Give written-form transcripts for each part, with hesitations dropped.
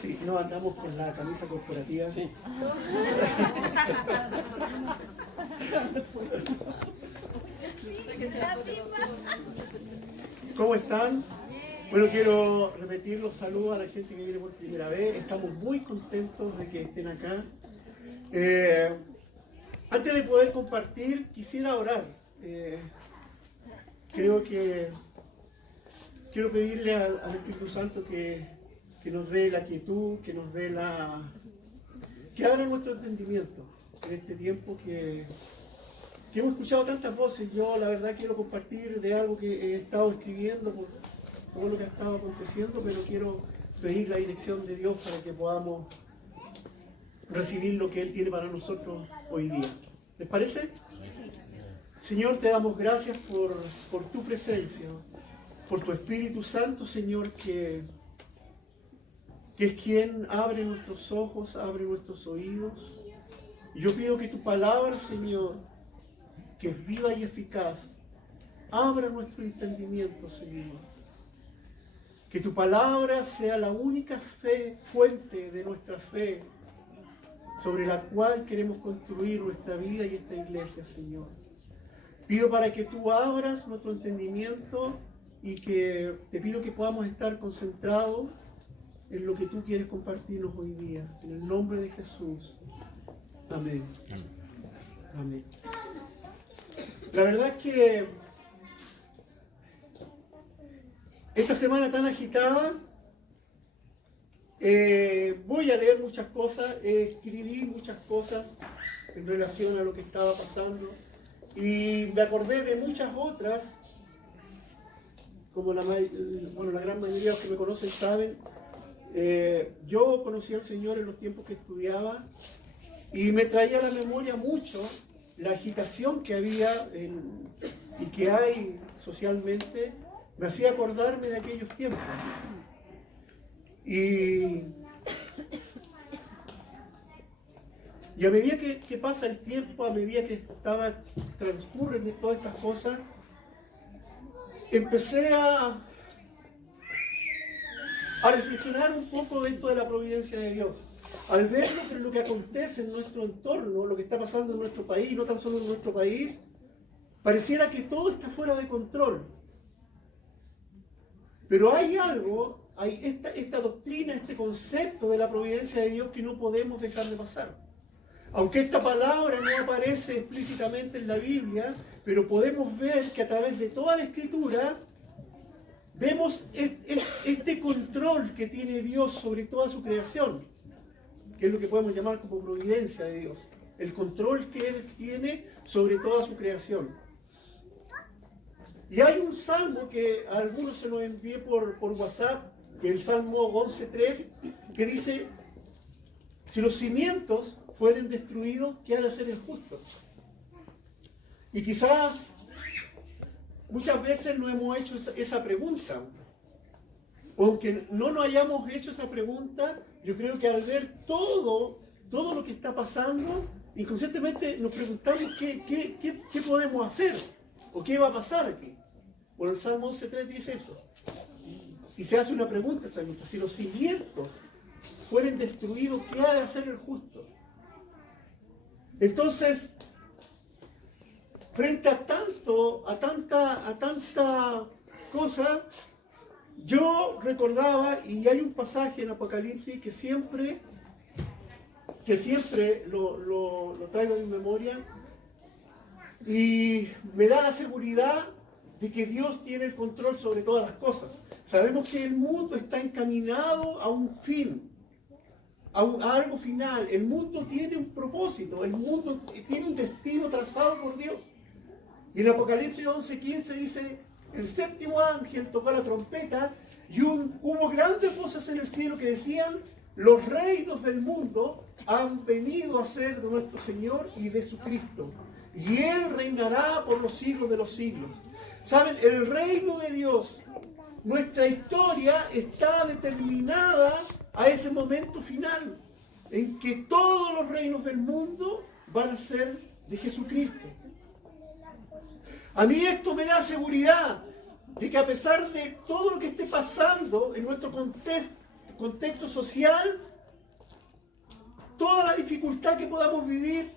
Sí, no andamos con la camisa corporativa. Sí. ¿Cómo están? Bueno, quiero repetir los saludos a la gente que viene por primera vez. Estamos muy contentos de que estén acá. Antes de poder compartir, quisiera orar. Quiero pedirle al Espíritu Santo que nos dé la quietud, que nos dé que abra nuestro entendimiento en este tiempo que hemos escuchado tantas voces. Yo la verdad quiero compartir de algo que he estado escribiendo por todo lo que ha estado aconteciendo, pero quiero pedir la dirección de Dios para que podamos recibir lo que Él tiene para nosotros hoy día. ¿Les parece? Señor, te damos gracias por tu presencia, por tu Espíritu Santo, Señor, que es quien abre nuestros ojos, abre nuestros oídos. Y yo pido que tu palabra, Señor, que es viva y eficaz, abra nuestro entendimiento, Señor. Que tu palabra sea la única fuente de nuestra fe, sobre la cual queremos construir nuestra vida y esta iglesia, Señor. Pido para que tú abras nuestro entendimiento y que te pido que podamos estar concentrados en lo que tú quieres compartirnos hoy día. En el nombre de Jesús. Amén. Amén. La verdad es que esta semana tan agitada, voy a leer muchas cosas, escribí muchas cosas en relación a lo que estaba pasando y me acordé de muchas otras, como la gran mayoría de los que me conocen saben. Yo conocí al Señor en los tiempos que estudiaba y me traía a la memoria mucho la agitación que había y que hay socialmente. Me hacía acordarme de aquellos tiempos. Y a medida que pasa el tiempo, a medida que transcurren todas estas cosas, empecé a reflexionar un poco dentro de la providencia de Dios. Al ver lo que acontece en nuestro entorno, lo que está pasando en nuestro país, no tan solo en nuestro país, pareciera que todo está fuera de control. Pero hay algo, hay esta doctrina, este concepto de la providencia de Dios que no podemos dejar de pasar. Aunque esta palabra no aparece explícitamente en la Biblia, pero podemos ver que a través de toda la Escritura vemos este control que tiene Dios sobre toda su creación, que es lo que podemos llamar como providencia de Dios. El control que Él tiene sobre toda su creación. Y hay un salmo que a algunos se los envié por WhatsApp, que es el Salmo 11.3, que dice: si los cimientos fueren destruidos, ¿qué ha de hacer el justo? Y quizás muchas veces no hemos hecho esa pregunta. Aunque no nos hayamos hecho esa pregunta, yo creo que al ver todo lo que está pasando, inconscientemente nos preguntamos qué podemos hacer o qué va a pasar aquí. Bueno, el Salmo 11.3 dice eso. Y se hace una pregunta, el salmista: si los cimientos fueren destruidos, ¿qué ha de hacer el justo? Entonces, frente a tanta cosa, yo recordaba, y hay un pasaje en Apocalipsis que siempre lo traigo en mi memoria, y me da la seguridad de que Dios tiene el control sobre todas las cosas. Sabemos que el mundo está encaminado a un fin, a algo final. El mundo tiene un propósito, el mundo tiene un destino trazado por Dios. Y en Apocalipsis 11.15 dice: el séptimo ángel tocó la trompeta y hubo grandes voces en el cielo que decían: los reinos del mundo han venido a ser de nuestro Señor y de su Cristo, y Él reinará por los siglos de los siglos. ¿Saben? El reino de Dios, nuestra historia está determinada a ese momento final, en que todos los reinos del mundo van a ser de Jesucristo. A mí esto me da seguridad de que a pesar de todo lo que esté pasando en nuestro contexto social, toda la dificultad que podamos vivir,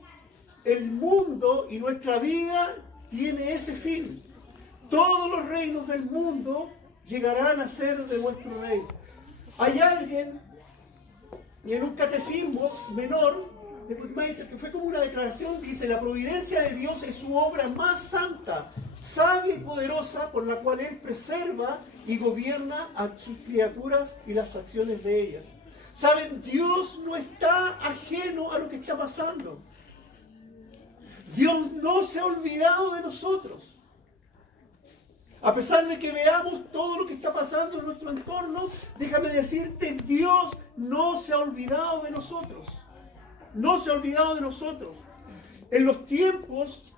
el mundo y nuestra vida tiene ese fin. Todos los reinos del mundo llegarán a ser de nuestro rey. Hay alguien, y en un catecismo menor, dice que fue como una declaración, dice: la providencia de Dios es su obra más santa, sabia y poderosa, por la cual Él preserva y gobierna a sus criaturas y las acciones de ellas. ¿Saben? Dios no está ajeno a lo que está pasando. Dios no se ha olvidado de nosotros. A pesar de que veamos todo lo que está pasando en nuestro entorno, déjame decirte, Dios no se ha olvidado de nosotros. No se ha olvidado de nosotros. En los tiempos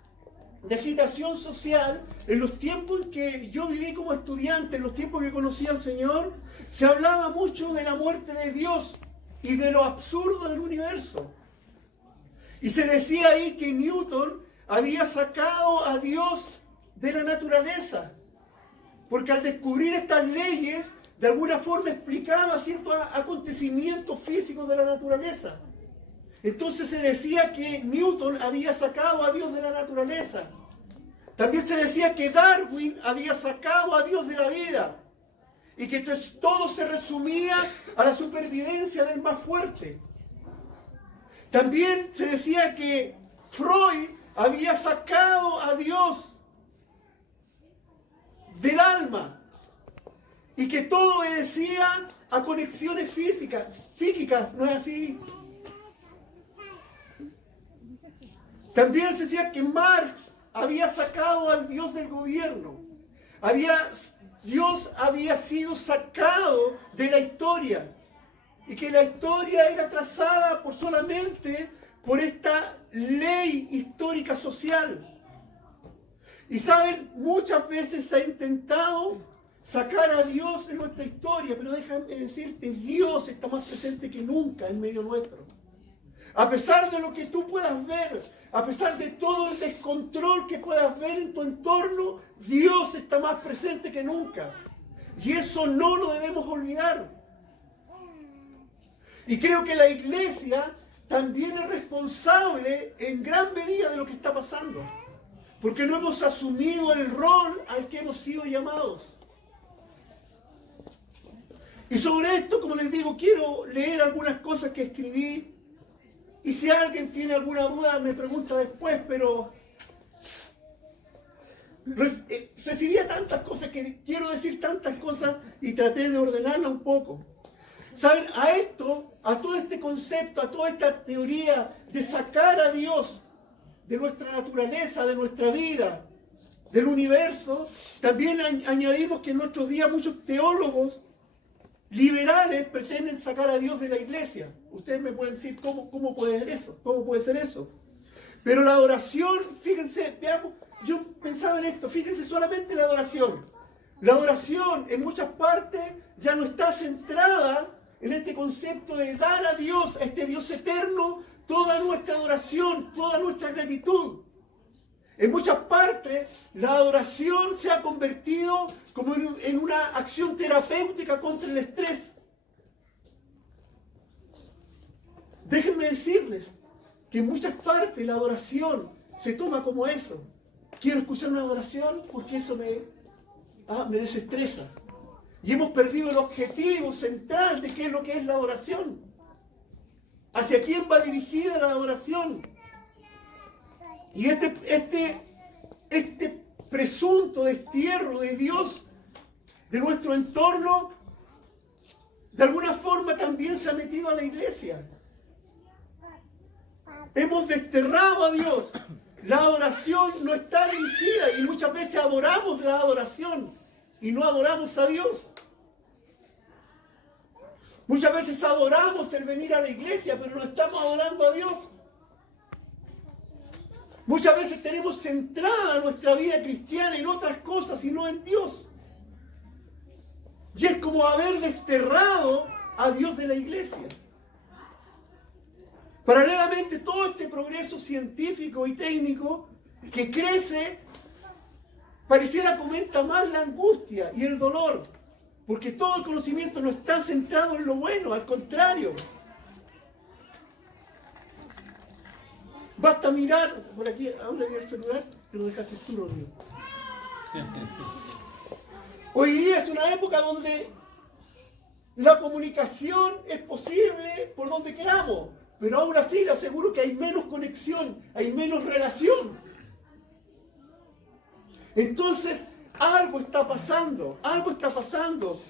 de agitación social, en los tiempos en que yo viví como estudiante, en los tiempos que conocí al Señor, se hablaba mucho de la muerte de Dios y de lo absurdo del universo. Y se decía ahí que Newton había sacado a Dios de la naturaleza, porque al descubrir estas leyes, de alguna forma explicaba ciertos acontecimientos físicos de la naturaleza. Entonces se decía que Newton había sacado a Dios de la naturaleza. También se decía que Darwin había sacado a Dios de la vida. Y que todo se resumía a la supervivencia del más fuerte. También se decía que Freud había sacado a Dios del alma. Y que todo obedecía a conexiones físicas, psíquicas, ¿no es así? También se decía que Marx había sacado al Dios del gobierno. Dios había sido sacado de la historia. Y que la historia era trazada solamente por esta ley histórica social. Y saben, muchas veces se ha intentado sacar a Dios en nuestra historia, pero déjame decirte, Dios está más presente que nunca en medio nuestro. A pesar de lo que tú puedas ver, a pesar de todo el descontrol que puedas ver en tu entorno, Dios está más presente que nunca. Y eso no lo debemos olvidar. Y creo que la iglesia también es responsable en gran medida de lo que está pasando. Porque no hemos asumido el rol al que hemos sido llamados. Y sobre esto, como les digo, quiero leer algunas cosas que escribí. Y si alguien tiene alguna duda, me pregunta después, pero recibía tantas cosas que quiero decir tantas cosas y traté de ordenarla un poco. ¿Saben? A todo este concepto, a toda esta teoría de sacar a Dios de nuestra naturaleza, de nuestra vida, del universo, también añadimos que en nuestros días muchos teólogos liberales pretenden sacar a Dios de la iglesia. Ustedes me pueden decir, ¿cómo puede ser eso? ¿Cómo puede ser eso? Pero la adoración, fíjense, veamos, yo pensaba en esto, fíjense solamente en la adoración. La adoración en muchas partes ya no está centrada en este concepto de dar a Dios, a este Dios eterno, toda nuestra adoración, toda nuestra gratitud. En muchas partes la adoración se ha convertido como en una acción terapéutica contra el estrés. Déjenme decirles que en muchas partes la adoración se toma como eso. Quiero escuchar una adoración porque eso me desestresa. Y hemos perdido el objetivo central de qué es lo que es la adoración. ¿Hacia quién va dirigida la adoración? Y este presunto destierro de Dios de nuestro entorno, de alguna forma también se ha metido a la iglesia. Hemos desterrado a Dios. La adoración no está dirigida y muchas veces adoramos la adoración y no adoramos a Dios. Muchas veces adoramos el venir a la iglesia, pero no estamos adorando a Dios. Muchas veces tenemos centrada nuestra vida cristiana en otras cosas y no en Dios. Y es como haber desterrado a Dios de la iglesia. Paralelamente, todo este progreso científico y técnico que crece, pareciera que aumenta más la angustia y el dolor, porque todo el conocimiento no está centrado en lo bueno, al contrario. Basta mirar, por aquí, ¿a dónde había el celular? Te lo dejaste tú, Rodrigo. Hoy día es una época donde la comunicación es posible por donde queramos, pero aún así le aseguro que hay menos conexión, hay menos relación. Entonces, algo está pasando, algo está pasando.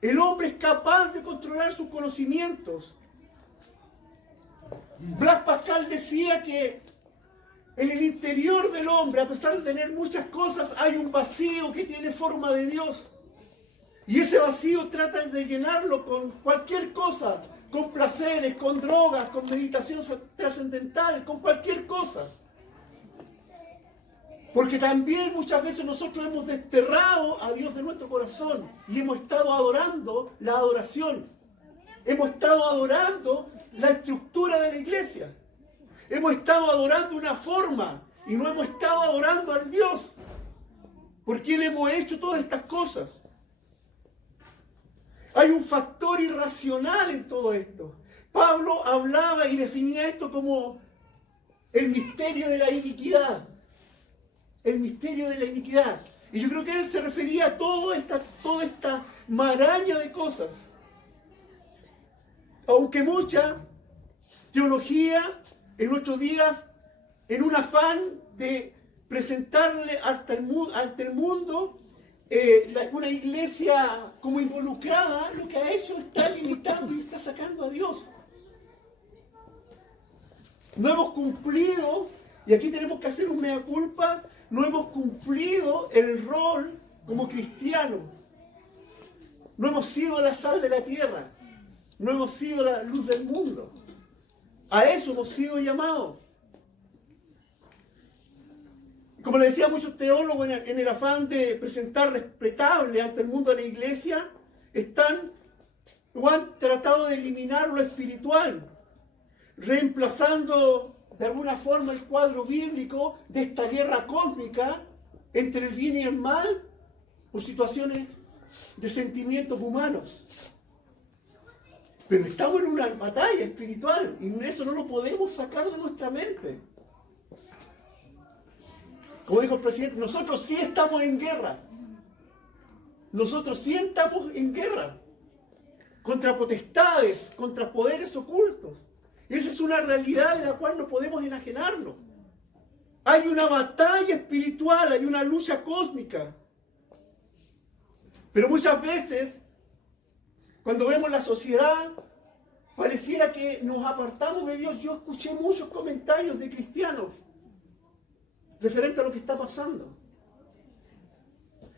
El hombre es capaz de controlar sus conocimientos. Blaise Pascal decía que en el interior del hombre, a pesar de tener muchas cosas, hay un vacío que tiene forma de Dios. Y ese vacío trata de llenarlo con cualquier cosa, con placeres, con drogas, con meditación trascendental, con cualquier cosa. Porque también muchas veces nosotros hemos desterrado a Dios de nuestro corazón y hemos estado adorando la adoración. Hemos estado adorando la estructura de la iglesia. Hemos estado adorando una forma y no hemos estado adorando al Dios. ¿Por qué le hemos hecho todas estas cosas? Hay un factor irracional en todo esto. Pablo hablaba y definía esto como el misterio de la iniquidad. El misterio de la iniquidad. Y yo creo que él se refería a toda esta maraña de cosas. Aunque mucha teología en nuestros días, en un afán de presentarle ante el mundo una iglesia como involucrada, lo que ha hecho está limitando y está sacando a Dios. No hemos cumplido, y aquí tenemos que hacer un mea culpa, no hemos cumplido el rol como cristianos. No hemos sido la sal de la tierra. No hemos sido la luz del mundo. A eso hemos sido llamados. Como le decía a muchos teólogos, en el afán de presentar respetable ante el mundo de la iglesia, han tratado de eliminar lo espiritual, reemplazando de alguna forma el cuadro bíblico de esta guerra cósmica entre el bien y el mal por situaciones de sentimientos humanos. Pero estamos en una batalla espiritual y eso no lo podemos sacar de nuestra mente. Como dijo el presidente, nosotros sí estamos en guerra. Nosotros sí estamos en guerra. Contra potestades, contra poderes ocultos. Esa es una realidad de la cual no podemos enajenarnos. Hay una batalla espiritual, hay una lucha cósmica. Pero muchas veces, cuando vemos la sociedad, pareciera que nos apartamos de Dios. Yo escuché muchos comentarios de cristianos referente a lo que está pasando.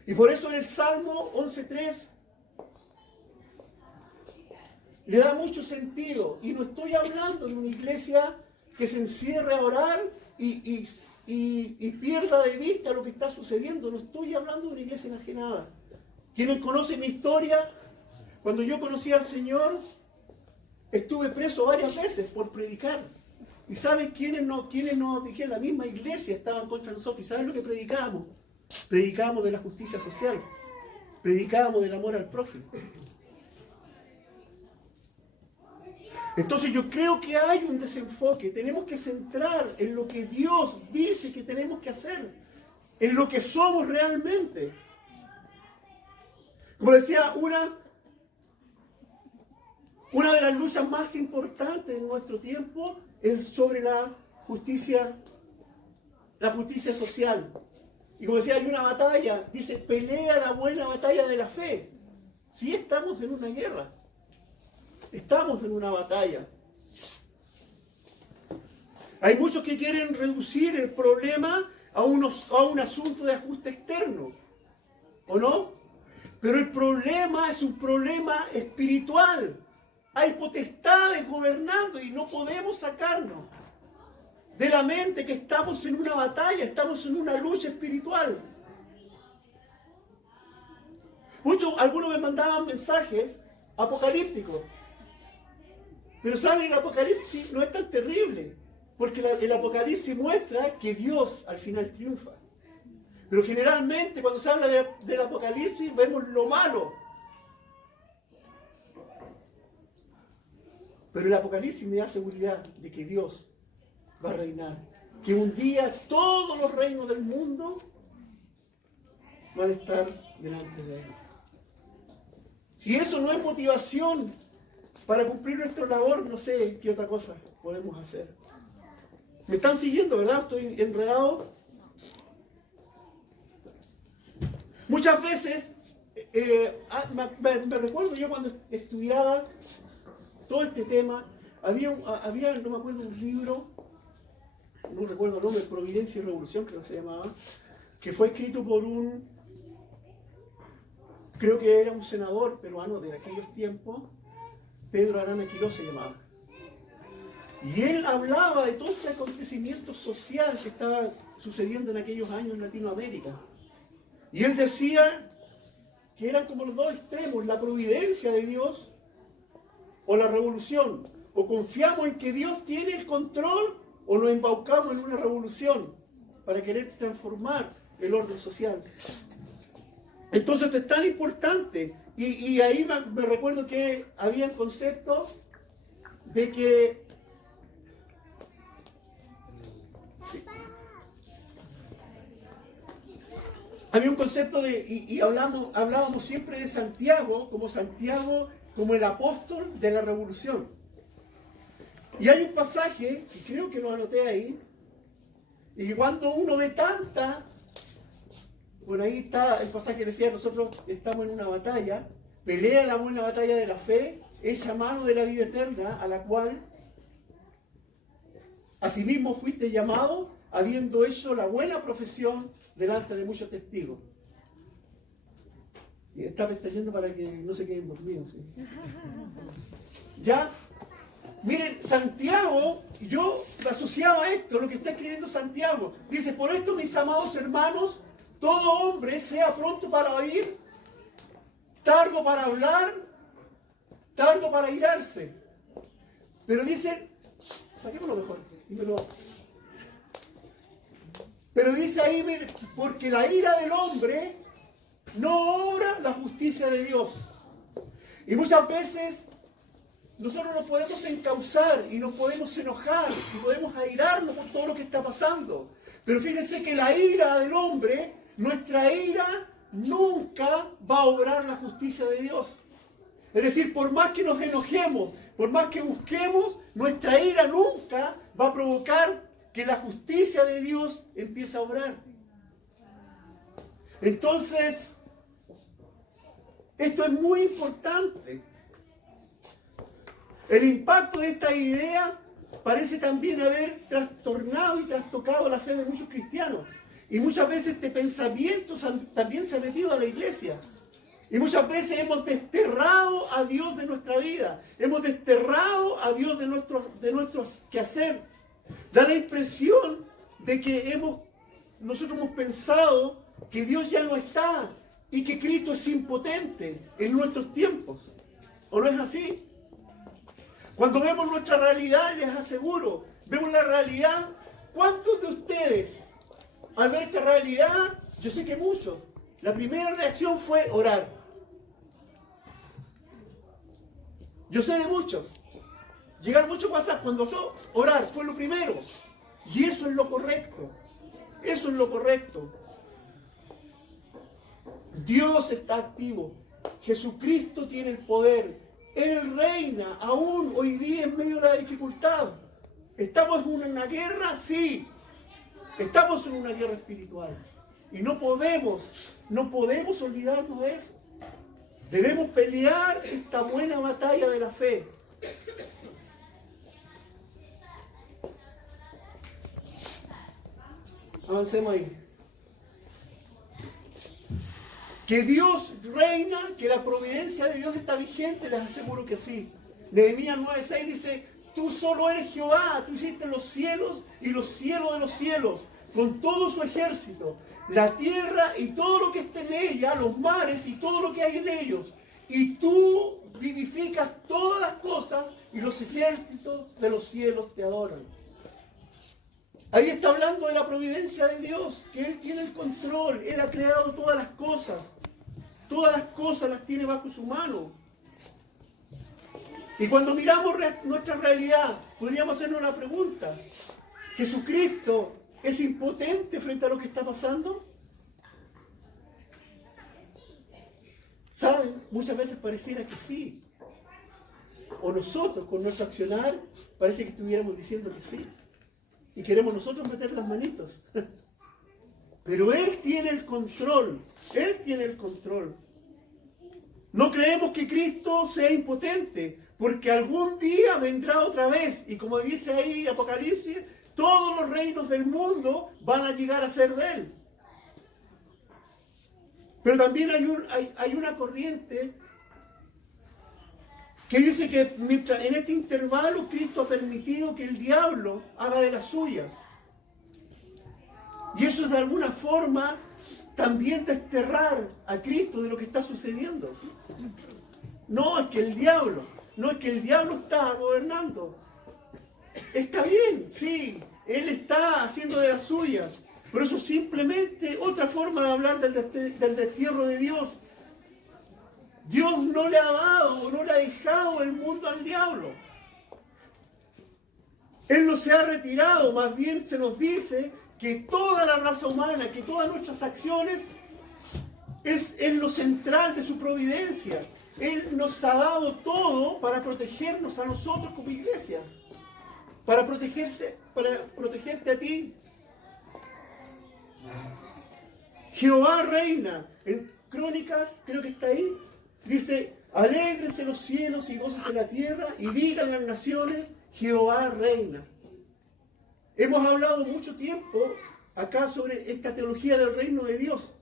Y por eso en el Salmo 11.3 le da mucho sentido. Y no estoy hablando de una iglesia que se encierre a orar y pierda de vista lo que está sucediendo. No estoy hablando de una iglesia enajenada. Quienes conocen mi historia, cuando yo conocí al Señor, estuve preso varias veces por predicar. ¿Y saben quiénes nos dijeron? La misma iglesia estaban contra nosotros. ¿Y saben lo que predicábamos? Predicábamos de la justicia social. Predicábamos del amor al prójimo. Entonces yo creo que hay un desenfoque. Tenemos que centrar en lo que Dios dice que tenemos que hacer. En lo que somos realmente. Como decía, una de las luchas más importantes de nuestro tiempo es sobre la justicia social. Y como decía, hay una batalla, dice, pelea la buena batalla de la fe. Sí estamos en una guerra, estamos en una batalla. Hay muchos que quieren reducir el problema a un asunto de ajuste externo, ¿o no? Pero el problema es un problema espiritual. Hay potestades gobernando y no podemos sacarnos de la mente que estamos en una batalla, estamos en una lucha espiritual. Algunos me mandaban mensajes apocalípticos. Pero ¿saben? El Apocalipsis no es tan terrible, porque el Apocalipsis muestra que Dios al final triunfa. Pero generalmente cuando se habla del Apocalipsis vemos lo malo. Pero el Apocalipsis me da seguridad de que Dios va a reinar. Que un día todos los reinos del mundo van a estar delante de Él. Si eso no es motivación para cumplir nuestra labor, no sé qué otra cosa podemos hacer. ¿Me están siguiendo, verdad? ¿Estoy enredado? Muchas veces, me recuerdo yo cuando estudiaba todo este tema, había, no me acuerdo, un libro, no recuerdo el nombre, Providencia y Revolución, creo que se llamaba, que fue escrito por creo que era un senador peruano de aquellos tiempos, Pedro Arana Quirós se llamaba. Y él hablaba de todo este acontecimiento social que estaba sucediendo en aquellos años en Latinoamérica. Y él decía que eran como los dos extremos, la providencia de Dios o la revolución. O confiamos en que Dios tiene el control o nos embaucamos en una revolución para querer transformar el orden social. Entonces esto es tan importante. Y ahí me recuerdo que había conceptos de que... Sí. Había un concepto y hablábamos siempre de Santiago como el apóstol de la revolución. Y hay un pasaje, que creo que lo anoté ahí, y cuando uno ve por ahí está el pasaje que decía, nosotros estamos en una batalla, pelea la buena batalla de la fe, echa mano de la vida eterna, a la cual asimismo fuiste llamado, habiendo hecho la buena profesión delante de muchos testigos. Y está pestañando para que no se queden dormidos. ¿Sí? ¿Ya? Miren, Santiago, yo lo asociaba a esto, lo que está escribiendo Santiago. Dice, por esto, mis amados hermanos, todo hombre sea pronto para oír, tardo para hablar, tardo para irarse. Pero dice, saquémoslo mejor, pero dice ahí, mire, porque la ira del hombre no obra la justicia de Dios. Y muchas veces nosotros nos podemos encauzar y nos podemos enojar y podemos airarnos por todo lo que está pasando. Pero fíjense que la ira del hombre, nuestra ira nunca va a obrar la justicia de Dios. Es decir, por más que nos enojemos, por más que busquemos, nuestra ira nunca va a provocar que la justicia de Dios empiece a obrar. Entonces, esto es muy importante. El impacto de estas ideas parece también haber trastornado y trastocado la fe de muchos cristianos. Y muchas veces este pensamiento también se ha metido a la iglesia. Y muchas veces hemos desterrado a Dios de nuestra vida. Hemos desterrado a Dios de nuestro quehacer. Da la impresión de que nosotros hemos pensado que Dios ya no está y que Cristo es impotente en nuestros tiempos. ¿O no es así? Cuando vemos nuestra realidad, les aseguro, vemos la realidad. ¿Cuántos de ustedes, al ver esta realidad, yo sé que muchos, la primera reacción fue orar? Yo sé de muchos. Llegar mucho WhatsApp cuando orar fue lo primero. Y eso es lo correcto. Eso es lo correcto. Dios está activo. Jesucristo tiene el poder. Él reina aún hoy día en medio de la dificultad. ¿Estamos en una guerra? Sí. Estamos en una guerra espiritual. Y no podemos olvidarnos de eso. Debemos pelear esta buena batalla de la fe. Avancemos ahí. Que Dios reina, que la providencia de Dios está vigente, les aseguro que sí. Nehemías 9:6 dice, tú solo eres Jehová, tú hiciste los cielos y los cielos de los cielos, con todo su ejército, la tierra y todo lo que está en ella, los mares y todo lo que hay en ellos. Y tú vivificas todas las cosas y los ejércitos de los cielos te adoran. Ahí está hablando de la providencia de Dios, que Él tiene el control, Él ha creado todas las cosas las tiene bajo su mano. Y cuando miramos nuestra realidad, podríamos hacernos una pregunta: ¿Jesucristo es impotente frente a lo que está pasando? ¿Saben? Muchas veces pareciera que sí. O nosotros, con nuestro accionar, parece que estuviéramos diciendo que sí. Y queremos nosotros meter las manitos. Pero Él tiene el control. Él tiene el control. No creemos que Cristo sea impotente, porque algún día vendrá otra vez. Y como dice ahí Apocalipsis, todos los reinos del mundo van a llegar a ser de Él. Pero también hay una corriente que dice que mientras en este intervalo Cristo ha permitido que el diablo haga de las suyas. Y eso es de alguna forma también desterrar a Cristo de lo que está sucediendo. No es que el diablo está gobernando. Está bien, sí, Él está haciendo de las suyas. Pero eso es simplemente otra forma de hablar del destierro de Dios. Dios no le ha dado, no le ha dejado el mundo al diablo. Él no se ha retirado, más bien se nos dice que toda la raza humana, que todas nuestras acciones es lo central de su providencia. Él nos ha dado todo para protegernos a nosotros como iglesia, para protegerte a ti. Jehová reina. En Crónicas, creo que está ahí, dice: alégrense los cielos y gócense la tierra, y digan las naciones: Jehová reina. Hemos hablado mucho tiempo acá sobre esta teología del reino de Dios.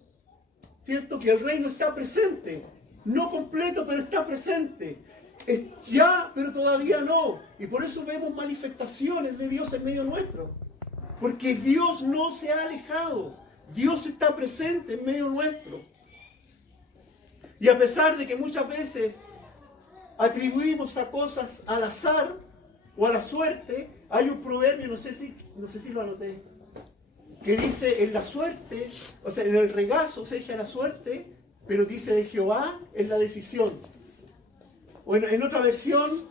¿Cierto? Que el reino está presente. No completo, pero está presente. Es ya, pero todavía no. Y por eso vemos manifestaciones de Dios en medio nuestro. Porque Dios no se ha alejado. Dios está presente en medio nuestro. Y a pesar de que muchas veces atribuimos a cosas al azar o a la suerte, hay un proverbio, no sé si lo anoté, que dice: en la suerte, o sea, en el regazo se echa la suerte, pero dice: de Jehová es la decisión. O en otra versión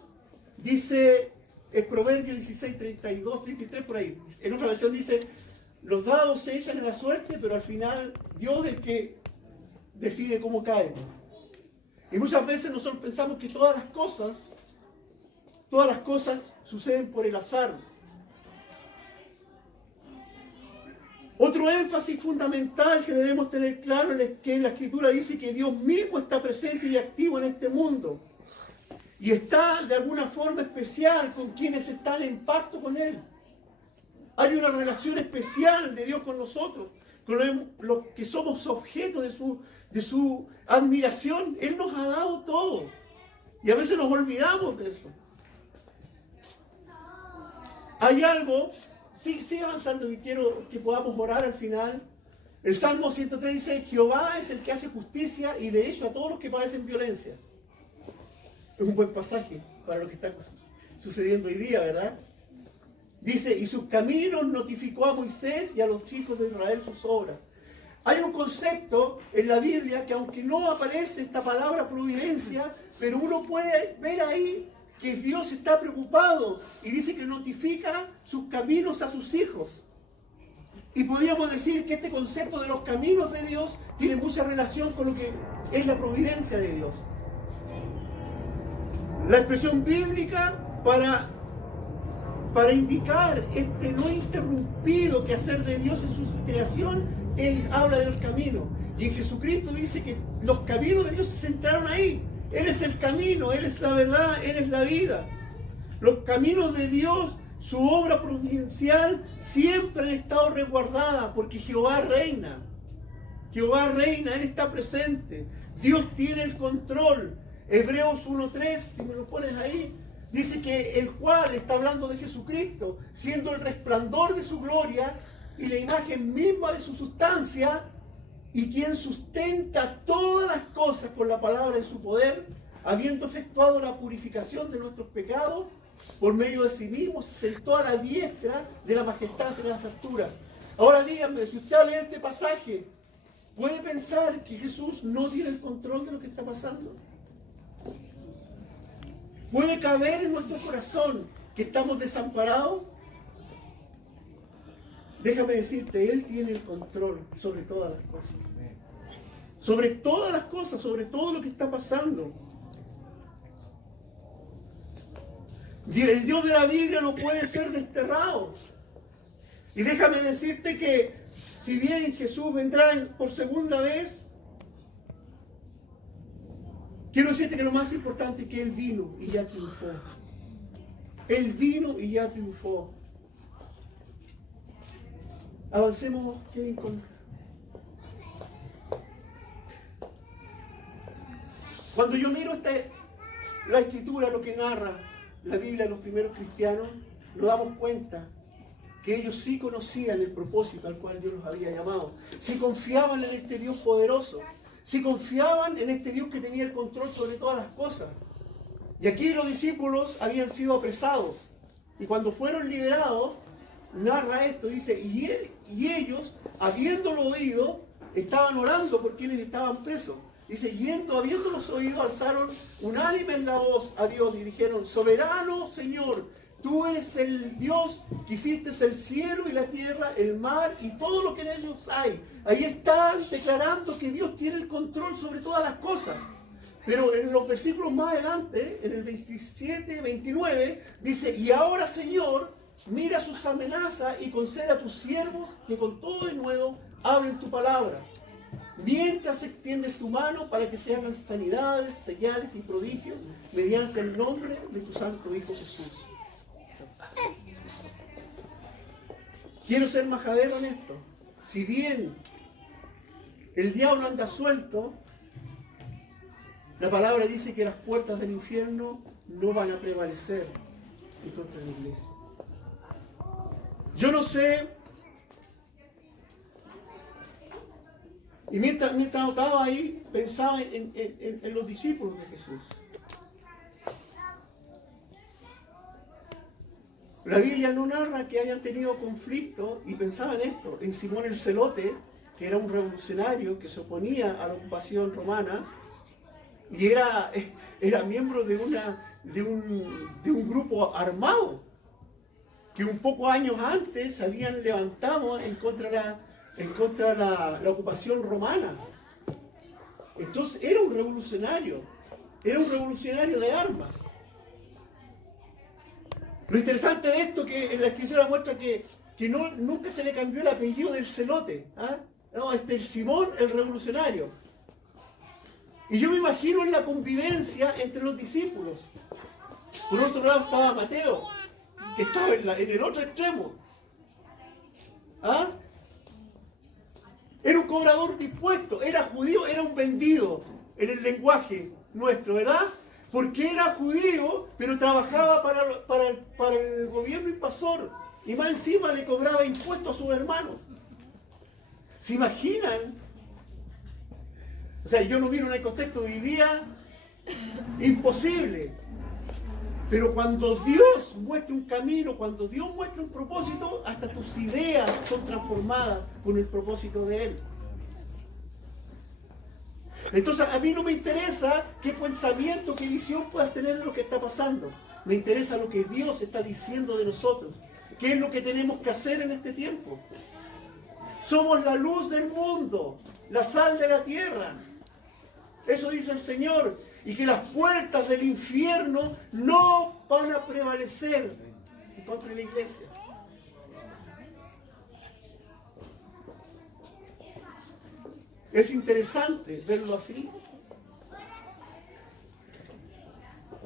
dice, el proverbio 16, 32, 33, por ahí. En otra versión dice: los dados se echan en la suerte, pero al final Dios es el que decide cómo caen. Y muchas veces nosotros pensamos que todas las cosas suceden por el azar. Otro énfasis fundamental que debemos tener claro es que la Escritura dice que Dios mismo está presente y activo en este mundo. Y está de alguna forma especial con quienes están en pacto con Él. Hay una relación especial de Dios con nosotros, con los que somos objeto de su admiración. Él nos ha dado todo. Y a veces nos olvidamos de eso. Hay algo, sigue avanzando, y quiero que podamos orar al final. El Salmo 103 dice: Jehová es el que hace justicia y de hecho a todos los que padecen violencia. Es un buen pasaje para lo que está sucediendo hoy día, ¿verdad? Dice: y sus caminos notificó a Moisés y a los hijos de Israel sus obras. Hay un concepto en la Biblia que, aunque no aparece esta palabra providencia, pero uno puede ver ahí que Dios está preocupado y dice que notifica sus caminos a sus hijos. Y podríamos decir que este concepto de los caminos de Dios tiene mucha relación con lo que es la providencia de Dios. La expresión bíblica para indicar este no interrumpido quehacer de Dios en su creación, Él habla del camino. Y en Jesucristo dice que los caminos de Dios se centraron ahí. Él es el camino, Él es la verdad, Él es la vida. Los caminos de Dios, su obra providencial, siempre han estado resguardadas porque Jehová reina. Jehová reina, Él está presente. Dios tiene el control. Hebreos 1.3, si me lo pones ahí, dice que el cual está hablando de Jesucristo, siendo el resplandor de su gloria y la imagen misma de su sustancia, y quien sustenta todas las cosas con la palabra de su poder. habiendo efectuado la purificación de nuestros pecados, por medio de sí mismo se sentó a la diestra de la majestad en las alturas. Ahora díganme, si usted lee este pasaje, ¿puede pensar que Jesús no tiene el control de lo que está pasando? ¿Puede caber en nuestro corazón que estamos desamparados? Déjame decirte, Él tiene el control sobre todas las cosas. Sobre todas las cosas, sobre todo lo que está pasando. El Dios de la Biblia no puede ser desterrado. Y déjame decirte que si bien Jesús vendrá por segunda vez, quiero decirte que lo más importante es que Él vino y ya triunfó. Él vino y ya triunfó. Avancemos, Kevin, Cuando yo miro la escritura, lo que narra la Biblia de los primeros cristianos, nos damos cuenta que ellos sí conocían el propósito al cual Dios los había llamado. Sí confiaban en este Dios poderoso. Sí confiaban en este Dios que tenía el control sobre todas las cosas. Y aquí los discípulos habían sido apresados. Y cuando fueron liberados, narra esto, dice, y ellos, habiéndolo oído, estaban orando por quienes estaban presos. Dice, habiéndolos oído, alzaron unánime en la voz a Dios y dijeron, soberano Señor, tú eres el Dios que hiciste el cielo y la tierra, el mar y todo lo que en ellos hay. Ahí están declarando que Dios tiene el control sobre todas las cosas. Pero en los versículos más adelante, en el 27, 29, dice, y ahora Señor, mira sus amenazas y concede a tus siervos que con todo denuedo hablen tu palabra. Mientras extiendes tu mano para que se hagan sanidades, señales y prodigios mediante el nombre de tu santo Hijo Jesús. Quiero ser majadero en esto. Si bien el diablo anda suelto, la palabra dice que las puertas del infierno no van a prevalecer en contra de la iglesia. Yo no sé, y mientras notaba ahí, pensaba en los discípulos de Jesús. La Biblia no narra que hayan tenido conflicto, y pensaba en esto, en Simón el Celote, que era un revolucionario que se oponía a la ocupación romana, y era miembro de un grupo armado, que un poco años antes se habían levantado en contra de la ocupación romana. Entonces era un revolucionario de armas. Lo interesante de esto que en la escritura muestra que nunca se le cambió el apellido del Celote. No, el Simón el revolucionario. Y yo me imagino en la convivencia entre los discípulos. Por otro lado estaba Mateo, que estaba en el otro extremo. Era un cobrador de impuestos, era judío, era un vendido en el lenguaje nuestro, ¿verdad? Porque era judío, pero trabajaba para el gobierno invasor. Y más encima le cobraba impuestos a sus hermanos. ¿Se imaginan? O sea, yo no miro en el contexto de hoy día, imposible. Pero cuando Dios muestra un camino, cuando Dios muestra un propósito, hasta tus ideas son transformadas con el propósito de Él. Entonces a mí no me interesa qué pensamiento, qué visión puedas tener de lo que está pasando. Me interesa lo que Dios está diciendo de nosotros. ¿Qué es lo que tenemos que hacer en este tiempo? Somos la luz del mundo, la sal de la tierra. Eso dice el Señor. Y que las puertas del infierno no van a prevalecer contra la iglesia. Es interesante verlo así.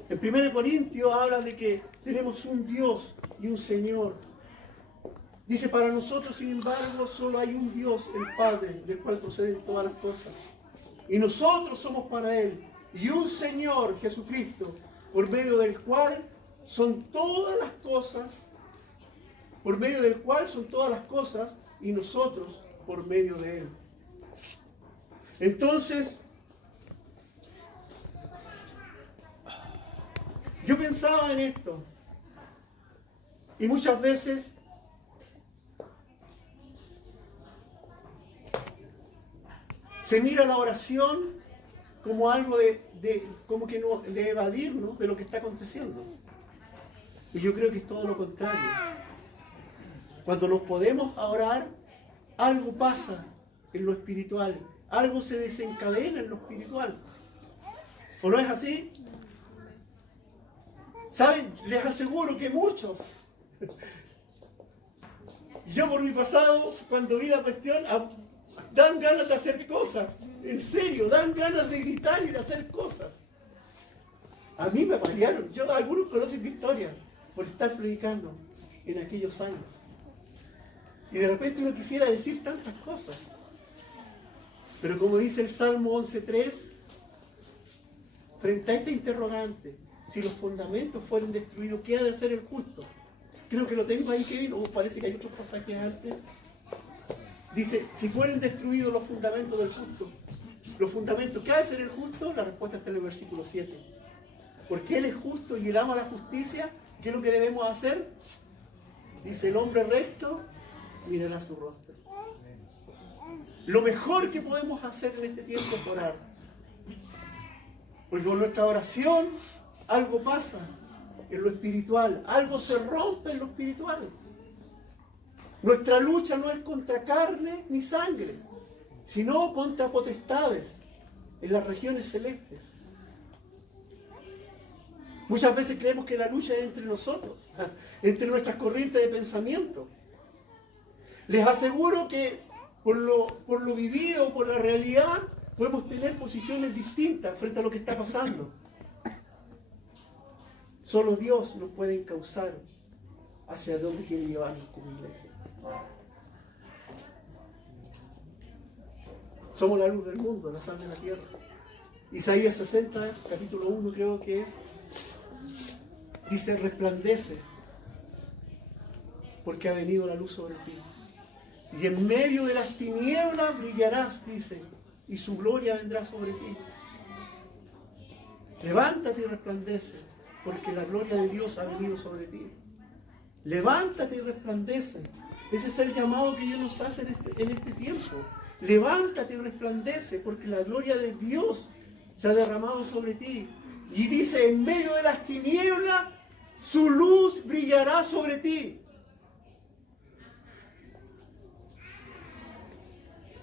En 1 Corintios habla de que tenemos un Dios y un Señor. Dice, para nosotros, sin embargo, solo hay un Dios, el Padre, del cual proceden todas las cosas. Y nosotros somos para Él. Y un Señor, Jesucristo, por medio del cual son todas las cosas, y nosotros por medio de Él. Entonces, Yo pensaba en esto y muchas veces se mira la oración como algo de evadirnos de lo que está aconteciendo. Y yo creo que es todo lo contrario. Cuando nos podemos orar, algo pasa en lo espiritual, algo se desencadena en lo espiritual. ¿O no es así? ¿Saben? Les aseguro que muchos, yo por mi pasado, cuando vi la cuestión, dan ganas de hacer cosas. En serio, dan ganas de gritar y de hacer cosas. A mí me apalearon. Algunos conocen mi historia por estar predicando en aquellos años. Y de repente uno quisiera decir tantas cosas. Pero como dice el Salmo 11.3, frente a este interrogante, si los fundamentos fueren destruidos, ¿qué ha de hacer el justo? Creo que lo tengo ahí, Kevin, o parece que hay otros pasajes antes. Dice, si fueren destruidos los fundamentos del justo, los fundamentos, ¿qué ha de hacer el justo? La respuesta está en el versículo 7. Porque Él es justo y Él ama la justicia, ¿qué es lo que debemos hacer? Dice, el hombre recto mirará su rostro. Lo mejor que podemos hacer en este tiempo es orar. Porque con nuestra oración algo pasa en lo espiritual, algo se rompe en lo espiritual. Nuestra lucha no es contra carne ni sangre, sino contra potestades en las regiones celestes. Muchas veces creemos que la lucha es entre nosotros, entre nuestras corrientes de pensamiento. Les aseguro que por lo vivido, por la realidad, podemos tener posiciones distintas frente a lo que está pasando. Solo Dios nos puede encauzar hacia donde quiere llevarnos como iglesia. Somos la luz del mundo, la sal de la tierra. Isaías 60, capítulo 1 creo que es, dice, resplandece, porque ha venido la luz sobre ti. Y en medio de las tinieblas brillarás, dice, y su gloria vendrá sobre ti. Levántate y resplandece, porque la gloria de Dios ha venido sobre ti. Levántate y resplandece. Ese es el llamado que Dios nos hace en este tiempo. Levántate y resplandece, porque la gloria de Dios se ha derramado sobre ti. Y dice, en medio de las tinieblas, su luz brillará sobre ti.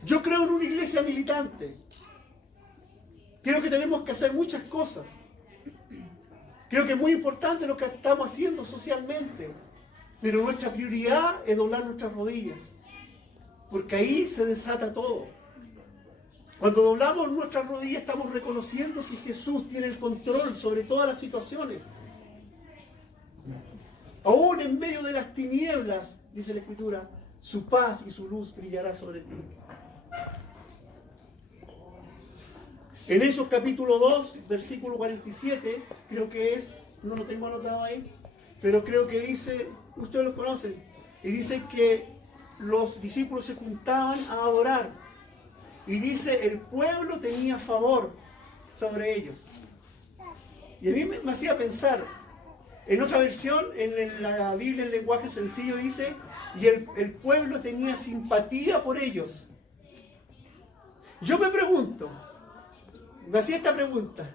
Yo creo en una iglesia militante. Creo que tenemos que hacer muchas cosas. Creo que es muy importante lo que estamos haciendo socialmente. Pero nuestra prioridad es doblar nuestras rodillas. Porque ahí se desata todo. Cuando doblamos nuestras rodillas estamos reconociendo que Jesús tiene el control sobre todas las situaciones. Aún en medio de las tinieblas, dice la Escritura, su paz y su luz brillará sobre ti. En Hechos capítulo 2, versículo 47, creo que es, no lo tengo anotado ahí, pero creo que dice, ustedes lo conocen, y dice que los discípulos se juntaban a adorar, y dice, el pueblo tenía favor sobre ellos. Y a mí me hacía pensar, en otra versión, en la Biblia, el lenguaje sencillo dice, y el pueblo tenía simpatía por ellos. Yo me pregunto, me hacía esta pregunta,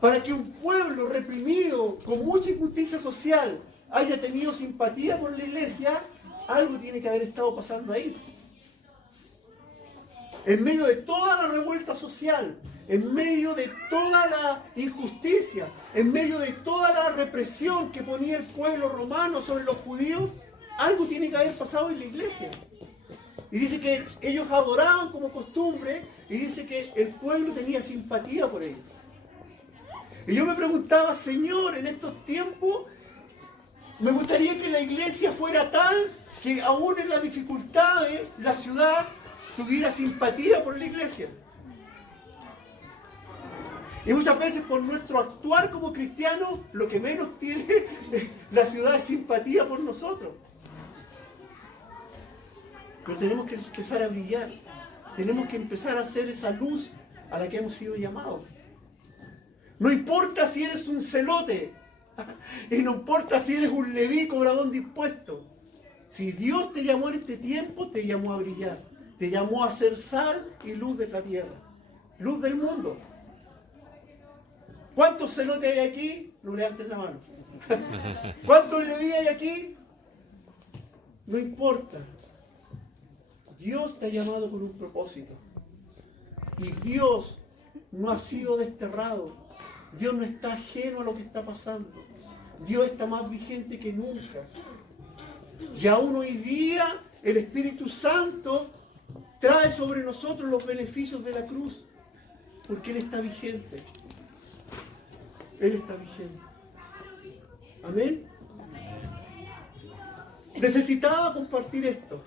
para que un pueblo reprimido, con mucha injusticia social, haya tenido simpatía por la iglesia, algo tiene que haber estado pasando ahí. En medio de toda la revuelta social, en medio de toda la injusticia, en medio de toda la represión que ponía el pueblo romano sobre los judíos, algo tiene que haber pasado en la iglesia. Y dice que ellos adoraban como costumbre, y dice que el pueblo tenía simpatía por ellos. Y yo me preguntaba, Señor, en estos tiempos, me gustaría que la iglesia fuera tal que aún en las dificultades, la ciudad tuviera simpatía por la iglesia. Y muchas veces por nuestro actuar como cristianos, lo que menos tiene la ciudad es simpatía por nosotros. Pero tenemos que empezar a brillar. Tenemos que empezar a hacer esa luz a la que hemos sido llamados. No importa si eres celote. Y no importa si eres un leví cobrador de impuestos. Si Dios te llamó en este tiempo, te llamó a brillar. Te llamó a ser sal y luz de la tierra. Luz del mundo. ¿Cuántos celotes hay aquí? No levanten la mano. ¿Cuántos leví hay aquí? No importa. Dios te ha llamado con un propósito. Y Dios no ha sido desterrado. Dios no está ajeno a lo que está pasando. Dios está más vigente que nunca. Y aún hoy día el Espíritu Santo trae sobre nosotros los beneficios de la cruz. Porque Él está vigente. Él está vigente. Amén. Necesitaba compartir esto.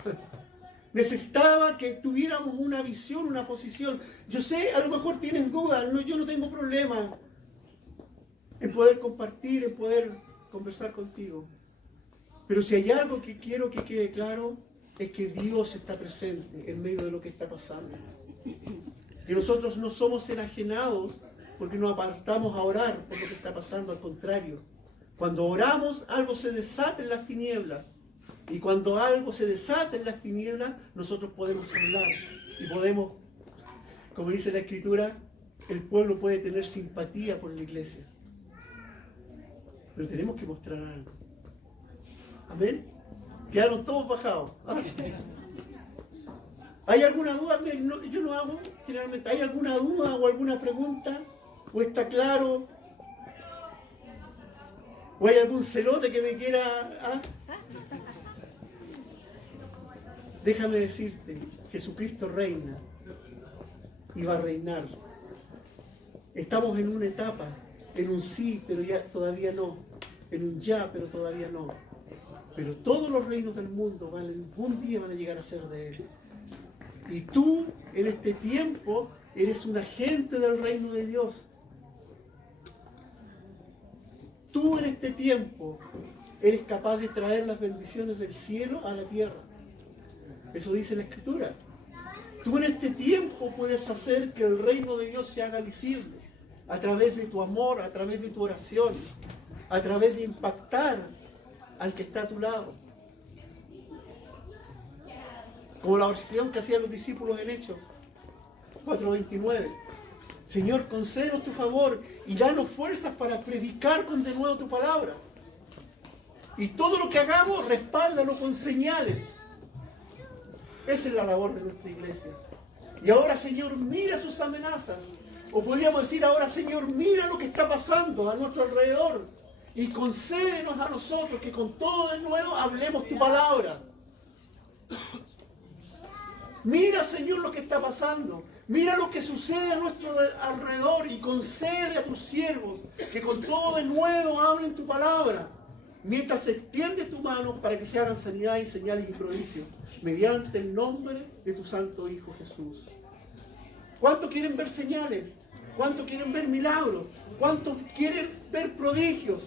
Necesitaba que tuviéramos una visión, una posición. Yo sé, a lo mejor tienes dudas. No, yo no tengo problema en poder compartir, en poder conversar contigo. Pero si hay algo que quiero que quede claro, es que Dios está presente en medio de lo que está pasando. Que nosotros no somos enajenados porque nos apartamos a orar por lo que está pasando. Al contrario, cuando oramos, algo se desata en las tinieblas. Y cuando algo se desata en las tinieblas, nosotros podemos hablar. Y podemos, como dice la Escritura, el pueblo puede tener simpatía por la iglesia. Pero tenemos que mostrar algo. Amén. Quedaron todos bajados. ¿Hay alguna duda? Miren, no, yo no hago generalmente. ¿Hay alguna duda o alguna pregunta? ¿O está claro? ¿O hay algún celote que me quiera...? Déjame decirte, Jesucristo reina y va a reinar. Estamos en una etapa, en un sí, pero ya todavía no. En un ya, pero todavía no. Pero todos los reinos del mundo algún día van a llegar a ser de Él. Y tú, en este tiempo, eres un agente del reino de Dios. Tú, en este tiempo, eres capaz de traer las bendiciones del cielo a la tierra. Eso dice la Escritura. Tú en este tiempo puedes hacer que el reino de Dios se haga visible a través de tu amor, a través de tu oración, a través de impactar al que está a tu lado. Como la oración que hacían los discípulos en Hechos 4:29. Señor, concédenos tu favor y danos fuerzas para predicar con denuedo tu palabra. Y todo lo que hagamos, respáldalo con señales. Esa es la labor de nuestra iglesia. Y ahora, Señor, mira sus amenazas. O podríamos decir ahora, Señor, mira lo que está pasando a nuestro alrededor. Y concédenos a nosotros que con todo de nuevo hablemos tu palabra. Mira, Señor, lo que está pasando. Mira lo que sucede a nuestro alrededor y concede a tus siervos que con todo de nuevo hablen tu palabra. Mientras se extiende tu mano para que se hagan sanidades, señales y prodigios, mediante el nombre de tu santo Hijo Jesús. ¿Cuántos quieren ver señales? ¿Cuántos quieren ver milagros? ¿Cuántos quieren ver prodigios?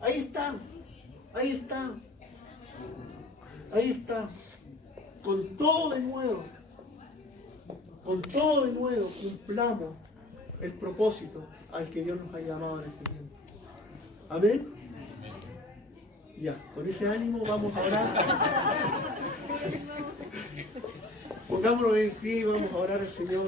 Ahí están, ahí están, ahí están. Con todo de nuevo, cumplamos el propósito al que Dios nos ha llamado en este tiempo. Amén. Ya, con ese ánimo vamos a orar. Pongámonos en pie y vamos a orar al Señor.